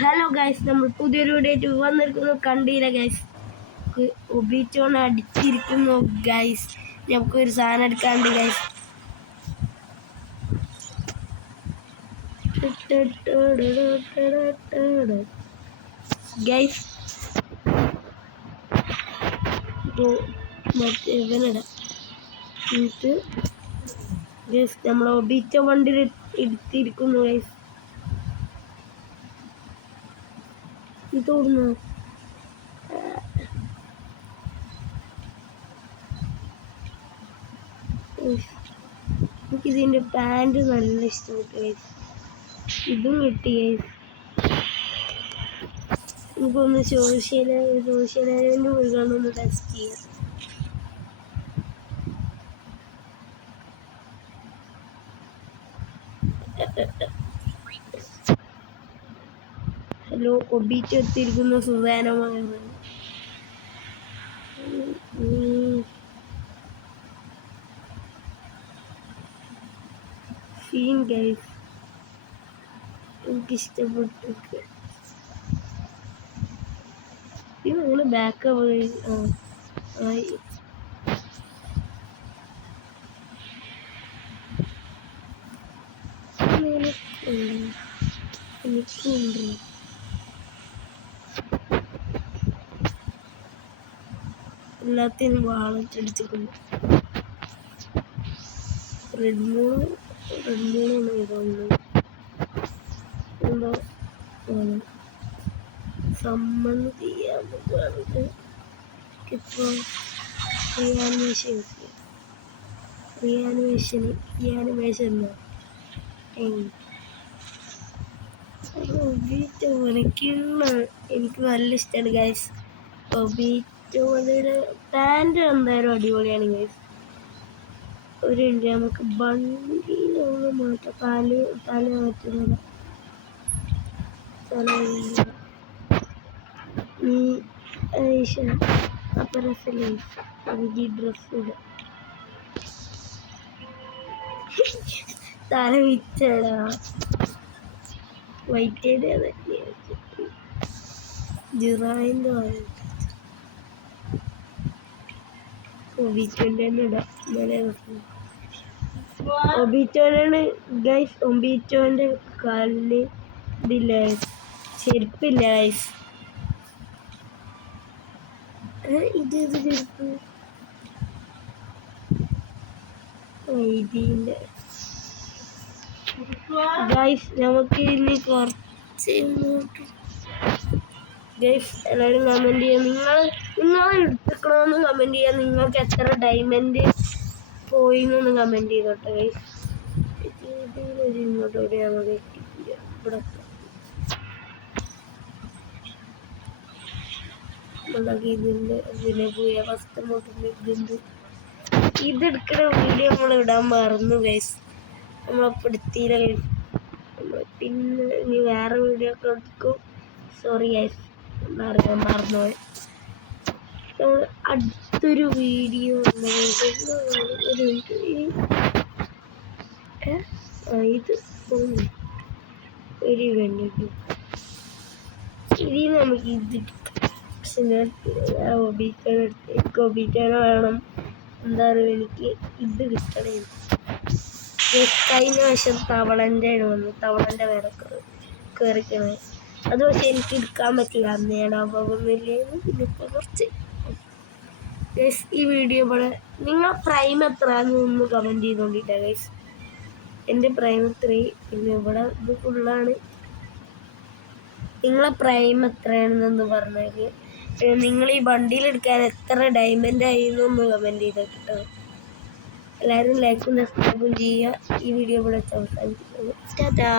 Hello guys, നമ്മൾ പുതിയൊരു video വന്നിരിക്കുന്നു. കണ്ടില്ല ഗൈസ്, ഒബിറ്റോൺ അടിച്ചിരിക്കുന്നു ഗൈസ്. നമുക്കൊരു സാധനം എടുക്കാണ്ട് ഗൈസ്. ഗൈസ് മറ്റേ ഇവനിടാം. എന്നിട്ട് ഗൈസ് നമ്മൾ ഒബിറ്റോ വണ്ടിയിൽ എടുത്തിരിക്കുന്നു ഗൈസ്. തോന്നുന്നു എനിക്കിതിൻ്റെ പാൻറ് നല്ല ഇഷ്ടപ്പെട്ടു ഗൈസ്. ഇതും കിട്ടി ഗൈസ്. നമുക്കൊന്ന് സോഷ്യൽ ഐലൻഡ് പോയി കാണൊന്ന് ടെസ്റ്റ് ചെയ്യാം. ഹലോ, ഒബിറ്റോ എത്തിയിരിക്കുന്ന സുധാനമായ സീൻ ഗൈസ്. എനിക്കിഷ്ടപ്പെട്ടു. ഇത് നിങ്ങൾ ബാക്ക് ആയി എനിക്കുണ്ട്. എല്ലാത്തിനും വാളച്ചടിച്ചിട്ടുണ്ട്. റെഡ് മൂണാണ് ഇതൊന്ന് എന്തോ സമ്മൺ ചെയ്യാൻ പോകുകയാണെങ്കിൽ ഇപ്പോൾ റിയാനിമേഷൻ എനിക്ക് നല്ല ഇഷ്ടമാണ് ഗൈസ്. ഒബിറ്റോയുടെ പാൻറ് എന്തായാലും അടിപൊളിയാണ് ഗൈസ്. ഒരു നമുക്ക് വണ്ടിയിലുള്ള മാറ്റാം. തല മാറ്റുന്നില്ല. അപ്പൊ രസല്ലേ എനിക്ക് ഈ ഡ്രസ് ഇട. തല വിറ്റടാ വൈറ്റേഡ് ജിറായിൻ്റെ ഒബിറ്റോൻ്റെ തന്നെ ഇടാം. ഒബിറ്റോനാണ് ഗൈസ്. ഒബിറ്റോൻ്റെ കാലിന് ഇതില്ല, ചെരുപ്പില്ല ഗൈസ്. ഇതേത് ചെരുപ്പ്? ഇതിൻ്റെ ഗൈസ്. നമുക്ക് ഇനി കുറച്ച് ഗൈസ് എല്ലാവരും കമൻറ്റ് ചെയ്യാം. നിങ്ങൾ എടുക്കണമെന്ന് കമൻറ്റ് ചെയ്യാം. നിങ്ങൾക്ക് എത്ര ഡയമണ്ട് പോയി എന്നൊന്ന് കമൻറ്റ് ചെയ്തോട്ടെ ഗൈസ്. ഇങ്ങോട്ടോടെ നമുക്ക് ഇവിടെ ഇതിനെ പോയ ഫസ്റ്റ് മോട്ടിൽ ഇതെടുക്കുന്ന വീഡിയോ നമ്മൾ ഇടാൻ മറന്നു ഗൈസ്. നമ്മളപ്പോൾ എടുത്തില്ല ഗൈസ്. പിന്നെ ഇനി വേറെ വീഡിയോ ഒക്കെ എടുക്കും. സോറി ഗൈസ്, മറന്നുപോയി. നമ്മൾ അടുത്തൊരു വീഡിയോ ഇത് ഒരു വേണ്ടി ഇനി നമുക്ക് ഇത് ഒബിറ്റോനെ വേണം. എന്താ പറയുക, എനിക്ക് ഇത് കിട്ടണേ. കഴിഞ്ഞ വശം തവളൻ്റെ വന്നു. തവളൻ്റെ വേറെ കയറിക്കണേ. അത് പക്ഷെ എനിക്ക് എടുക്കാൻ പറ്റില്ല. അന്നേടാ പോകുന്നില്ലേന്ന്. പിന്നെ ഇപ്പോൾ കുറച്ച് ഗൈസ് ഈ വീഡിയോ പോലെ നിങ്ങൾ പ്രൈം എത്രയാണെന്ന് ഒന്ന് കമൻറ്റ് ചെയ്തോണ്ടിട്ടാ ഗൈസ്. എൻ്റെ പ്രൈം 3. പിന്നെ ഇവിടെ ഇത് ഫുള്ളാണ്. നിങ്ങളെ പ്രൈം എത്രയാണെന്നൊന്ന് പറഞ്ഞേക്ക്. നിങ്ങൾ ഈ ബണ്ടിലെടുക്കാൻ എത്ര ഡയമണ്ട് ആയിരുന്നൊന്ന് കമൻറ്റ് ചെയ്താൽ കിട്ടും. എല്ലാവരും ലൈക്കും സബ്സ്ക്രൈബും ചെയ്യുക. ഈ വീഡിയോ ഇവിടെ അവസാനിപ്പിക്കുന്നു. ടാറ്റാ.